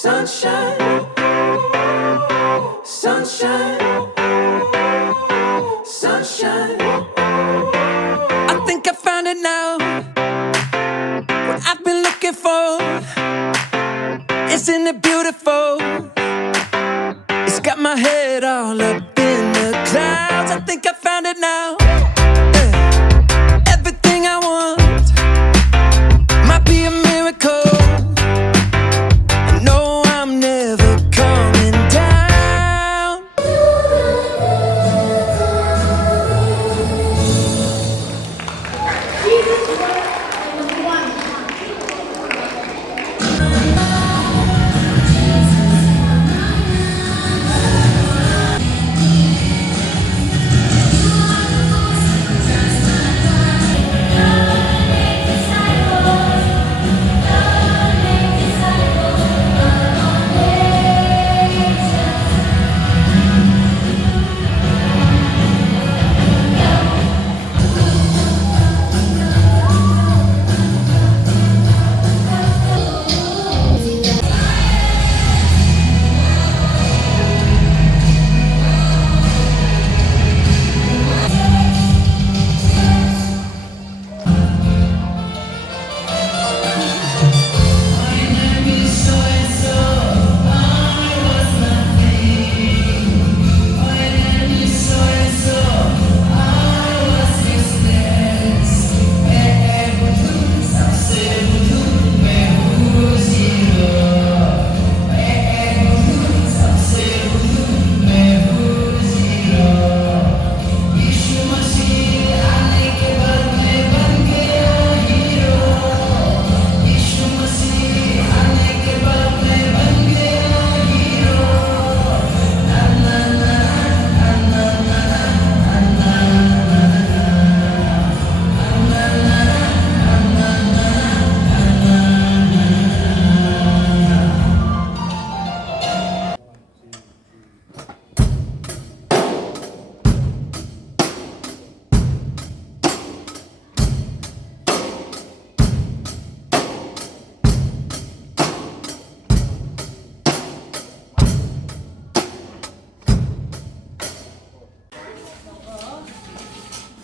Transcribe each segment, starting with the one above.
Sunshine, sunshine, sunshine. I think I found it now. What I've been looking for. Isn't it beautiful? It's got my head all up in the clouds. I think I found it now. Yeah. Everything I want might be a miracle. No, I'm never coming down.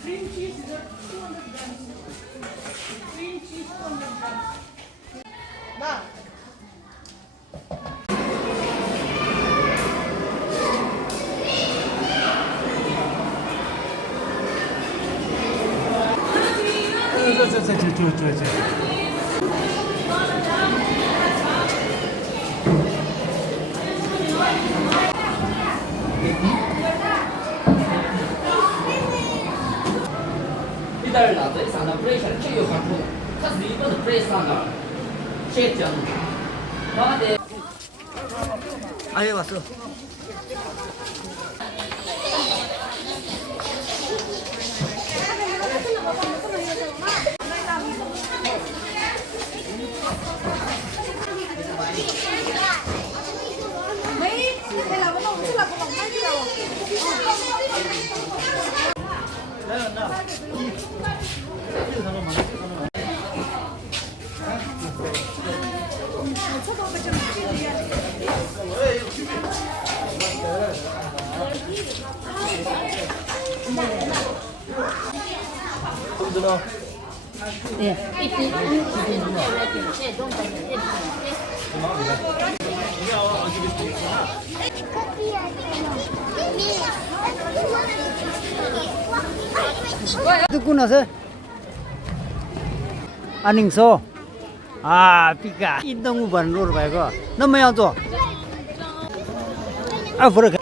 Cream cheese is 200 grams. Cream cheese 200 grams. Now. 이달나도 상담 프레이션 체육 갖고 카스 이번에 프레이스하나 쉐장 나한테 아예 왔어. Mấy đây là cái bông tức là cái bông mấy kilo. 듣고 나서 안nings소 아 삐까 인동우 반로로 봐고 너무 야도 아 그래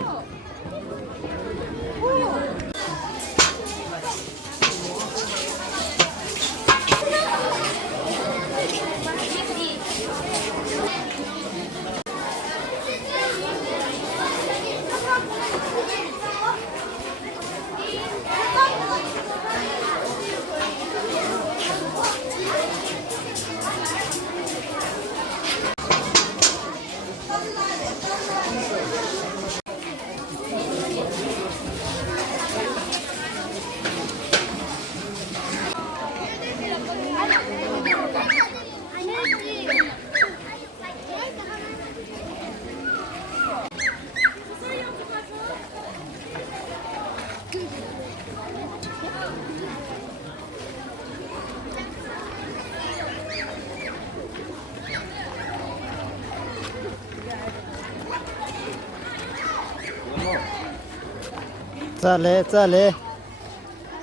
चल है चल है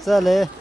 चल है